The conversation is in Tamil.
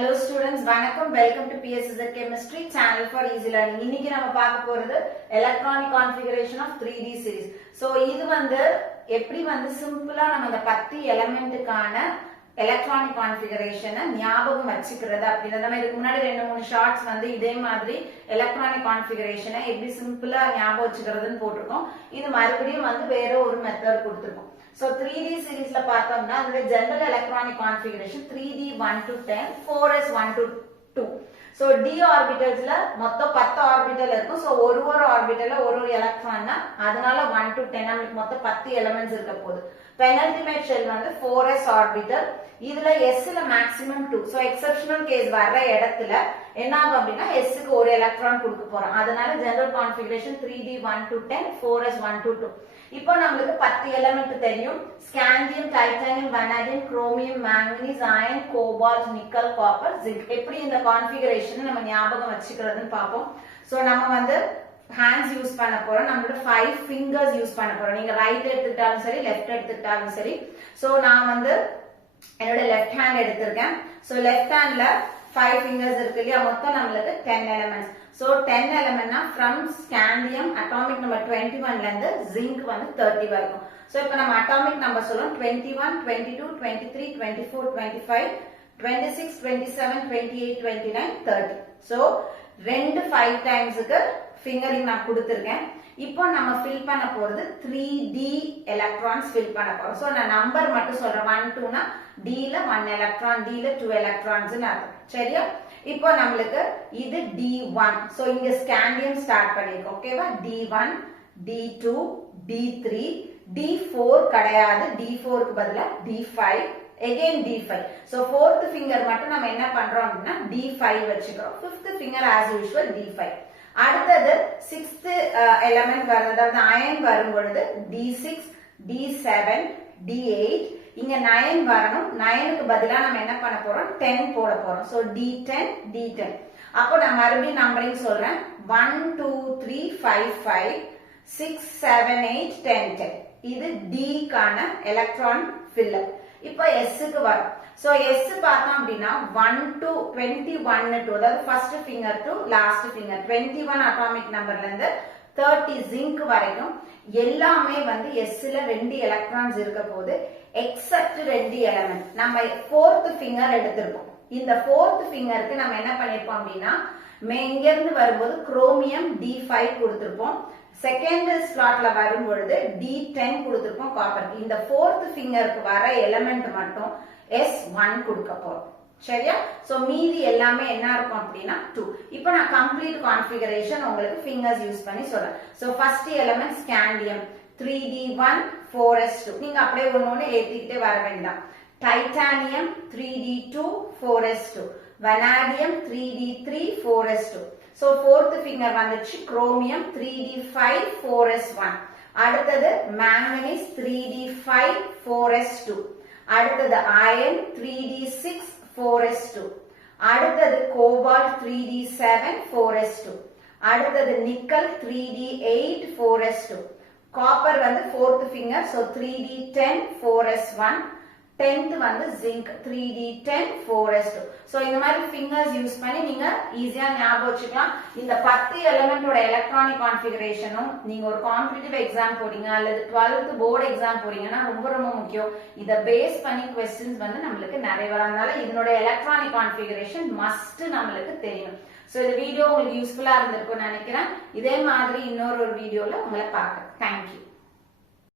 Hello students, வணக்கம். Welcome to PSZ Chemistry Channel for Easy Learning. இன்னைக்கு நம்ம பார்க்க போறது electronic configuration of 3D series. So இது எப்படி சிம்பிளா நம்ம அந்த 10 எலிமெண்ட்டுக்கான electronic configuration ஞாபகம் வச்சுக்கிறது அப்படின்றத நம்ம இதுக்கு முன்னாடி 2-3 ஷார்ட்ஸ் இதே மாதிரி electronic configuration எப்படி சிம்பிளா ஞாபகம் வச்சுக்கிறதுன்னு போட்டிருக்கோம். இது மறுபடியும் வேற ஒரு மெத்தட் கொடுத்திருக்கோம். So 3D series la பார்த்தோம்னா அதோட general electronic configuration 3D 1 to 10 4s 1 to 2. So d orbitals la மொத்தம் 10 orbital இருக்கும். So ஒரு orbital ஒரு எலக்ட்ரான்னா அதனால 1 to 10 நமக்கு மொத்தம் 10 elements இருக்க போகுது. Penultimate shell 4s orbital. இதுல s ல maximum 2. So exceptional case வர்ற இடத்துல என்ன ஆகும் அப்படினா s க்கு ஒரு எலக்ட்ரான் கொடுக்க போறோம். அதனால general configuration 3d 1 to 10 4s 1 to 2. இப்போ நமக்கு 10 எலிமெண்ட் தெரியும். Scandium, titanium, vanadium, chromium, manganese, iron, cobalt, nickel, copper, zinc. எப்படி இந்த கான்ஃபிகரேஷன் நம்ம ஞாபகம் வச்சுக்கிறதுன்னு பாப்போம். சோ நம்ம ஹேண்ட்ஸ் யூஸ் பண்ண போறோம். நம்மளோட 5 fingers யூஸ் பண்ண போறோம். நீங்க ரைட் எடுத்துக்கிட்டாலும் சரி, லெஃப்ட் எடுத்துக்கிட்டாலும் சரி. சோ நான் என்னோட லெஃப்ட் ஹேண்ட் எடுத்திருக்கேன். சோ லெஃப்ட் ஹேண்ட்ல 5 fingers இருக்கு இல்லையா, மொத்தம் நம்மளுக்கு 10 elements. So 10 element from scandium atomic number 21 ல இருந்து zinc 30 வரைக்கும். So இப்போ நம்ம atomic number சொல்றோம் 21 22 23 24 25 26 27 28 29 30. So ரெண்டு 5 டைம்ஸ்க்கு ஃபிங்கரிங் நான் கொடுத்திருக்கேன். இப்போ நம்ம ஃபில் பண்ண போறது 3D electrons ஃபில் பண்ண போறோம். சோ நான் நம்பர் மட்டும் சொல்றேன். 1 2 னா D ல 1 எலக்ட்ரான், D ல 2 எலக்ட்ரான்ஸ் னு அர்த்தம். சரியா? இப்போ நமக்கு இது D1. சோ இங்க ஸ்காண்டியம் ஸ்டார்ட் பண்ணிருக்கோம். ஓகேவா? D1, D2, D3, D4 கிடையாது. D4 க்கு பதிலா D5, again D5. So fourth finger மட்டும் நம்ம என்ன பண்றோம் அப்படினா D5 வச்சுக்கிறோம். fifth finger as usual D5. அடுத்தது 6th element வருது, அயன் வரும் பொழுது D6, D7, D8. இங்க 9 வரணும். 9க்கு பதிலா நம்ம என்ன பண்ண போறோம்? 10 போட போறோம். So D10, D10. அப்போ நான் மறுபடியும் நம்பரிங் சொல்றேன். 1 2 3 5 5 6 7 8 10 10. இது D கான எலக்ட்ரான் ஃபில்லப். இப்போ S க்கு வரும். சோ S பார்த்தோம் அப்படினா 1 to 21 to, அதாவது first finger to last finger 21 atomic நம்பர்ல இருந்து 30 ஜிங்க் வரைக்கும் எல்லாமே S ல 2 எலக்ட்ரான்ஸ் இருக்க போது எக்ஸெப்ட் 2 எலிமெண்ட். நம்ம fourth ஃபிங்கர் எடுத்திருக்கோம். இந்த fourth ஃபிங்கருக்கு நம்ம என்ன பண்ணிருப்போம் அப்படினா இங்க இருந்து வரும்போது குரோமியம் D5 கொடுத்திருப்போம். செகண்ட் ஸ்லாட்ல வரும் பொழுது D10 கொடுத்திருப்போம் காப்பர். இந்த fourth ஃபிங்கருக்கு வர எலிமெண்ட் மட்டும் S1 கொடுக்க போறோம். சரியா? சோ மீதி எல்லாமே என்ன இருக்கும் அப்படினா 2. இப்போ நான் கம்ப்ளீட் கான்ஃபிகரேஷன் உங்களுக்கு ஃபிங்கர்ஸ் யூஸ் பண்ணி சொல்றேன். So first element scandium 3d1 4s2. நீங்க அப்படியே ஒண்ணு ஏத்திக்கிட்டே வர வேண்டாம். Titanium 3d2 4s2, வனாடியம் 3d3 4s2. So fourth finger வந்துச்சு. Chromium 3d5 4s1. அடுத்தது மாங்கனீஸ் 3d5 4s2. அடுத்தது அயன் 3d6 4s2. அடுத்தது கோபால்ட் 3d7 4s2. அடுத்தது nickel 3d8 4s2. Copper fourth finger, so 3d10 4s1. 10th zinc 3d10 4s2. So இந்த மாதிரி ஃபிங்கர்ஸ் யூஸ் பண்ணி நீங்க ஈஸியா ஞாபகம் வச்சுக்கலாம். இந்த 10 எலிமெண்டோட எலக்ட்ரானிக் கான்ஃபிகரேஷனும் நீங்க ஒரு காம்படிட்டிவ் எக்ஸாம் போறீங்க அல்லது 12th போர்டு எக்ஸாம் போறீங்கன்னா ரொம்ப ரொம்ப முக்கியம். இத பேஸ் பண்ணி क्वेश्चंस நமக்கு நிறைய வரனால இதனோட எலக்ட்ரானிக் கான்ஃபிகரேஷன் மஸ்ட் நமக்கு தெரியணும். சோ இந்த வீடியோ உங்களுக்கு யூஸ்ஃபுல்லா இருந்திருக்கும்னு நினைக்கிறேன். இதே மாதிரி இன்னொரு வீடியோல உங்களை பார்க்கிறேன். Thank you.